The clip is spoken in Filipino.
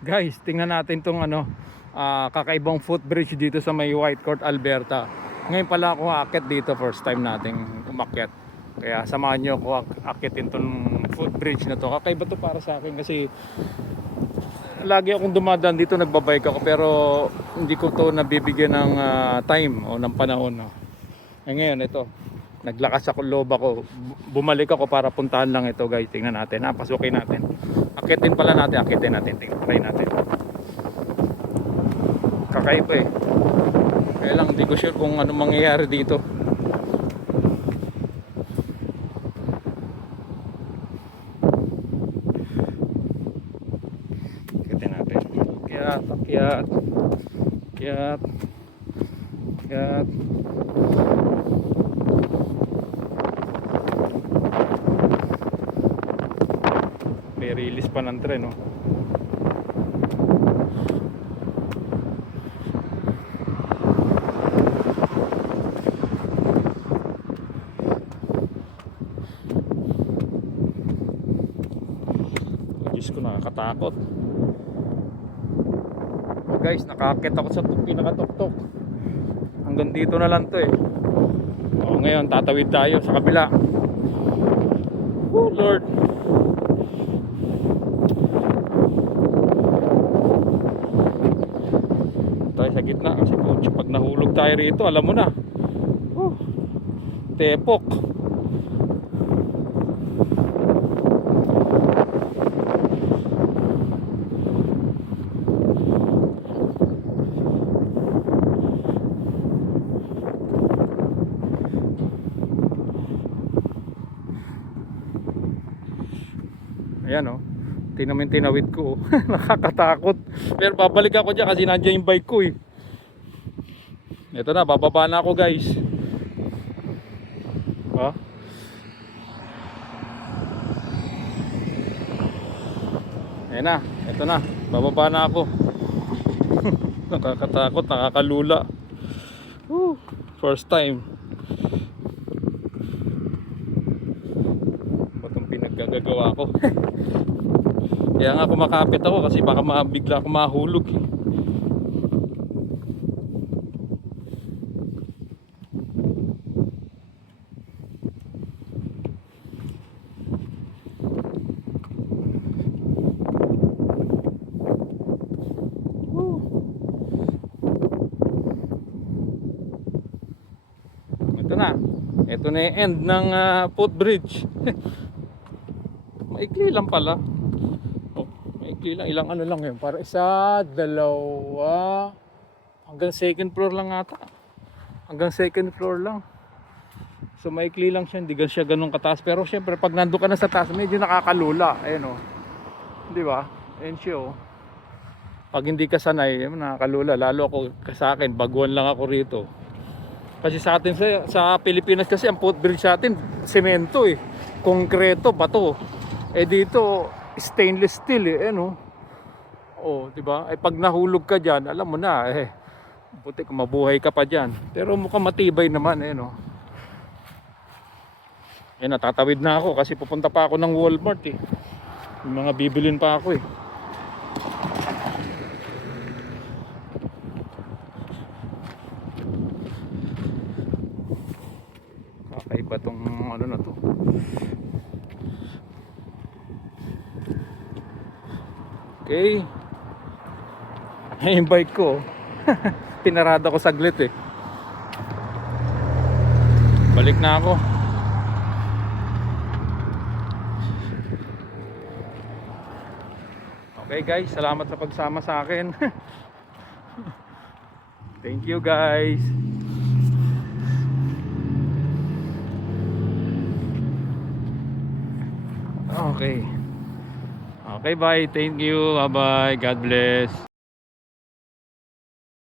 Guys, tingnan natin tong ano, ah, kakaibang footbridge dito sa may White Court, Alberta. Ngayon pala ako akit dito, first time nating umakyat. Kaya samahan nyo ako ak- akitin tong footbridge na to. Kakaiba to para sa akin kasi lagi akong dumadaan dito, nagbabike ako pero hindi ko to nabibigyan ng ah, time o ng panahon. No? Eh ngayon, ito, naglakas ako, loob ako, Bu- bumalik ako para puntahan lang ito guys. Tingnan natin, ha, pasukin natin. Akitin pala natin, akitin natin, tingnan, try natin. Kakaiba eh. Kaya lang, hindi ko sure kung ano mangyayari dito. Akitin natin. Akyat, akyat. Akyat. Akyat. May release pa ng tren, no? Diyos ko, nakakatakot. Oh, guys, nakakit ako sa tuk- pinakatuktok. Hanggang dito na lang to eh. Oh, ngayon, tatawid tayo sa kabila. Oh, Lord. tayo sa coach pag nahulog tayo rito alam mo na. Oh, tepok. Ayan oh. Tingnan mo yung tinawid ko oh. nakakatakot. Pero babalik ako dyan kasi nandiyan yung bike ko eh ito na bababa na ako guys. Ha? Ayan na ito na bababa na ako. Nakakatakot nakakalula. Whew, first time. Itong pinaggagawa ko? Kaya nga kumakapit ako kasi baka mabigla ako mahulog. eh. Ito na. Ito na yung end ng ah, footbridge. Maikli lang pala. Oh, maikli lang. Ilang ano lang yun. Para isa, dalawa. Hanggang second floor lang ata. Hanggang second floor lang. So maikli lang siya. Hindi siya ganun kataas. Pero syempre pag nando ka na sa taas, medyo nakakalula. Ayun oh. Di ba? Ayun siya oh. Pag hindi ka sanay, nakakalula. Lalo ako sa akin, baguhan lang ako rito. Kasi sa atin sa, sa Pilipinas kasi ang footbridge sa atin semento eh. Konkreto, bato. Eh dito stainless steel eh, ano. Oh, 'di ba? Eh pag nahulog ka diyan, alam mo na eh. Buti kung mabuhay ka pa diyan. Pero mukhang matibay naman eh, no. Eh natatawid na ako kasi pupunta pa ako ng Walmart eh. May mga bibilin pa ako eh. Kakaiba tong ano na to. Okay. Ay, yung bike ko. Pinarada ko saglit eh. Balik na ako. Okay guys, salamat sa pagsama sa akin. Thank you guys. Okay. Okay, bye. Thank you. Bye-bye. God bless.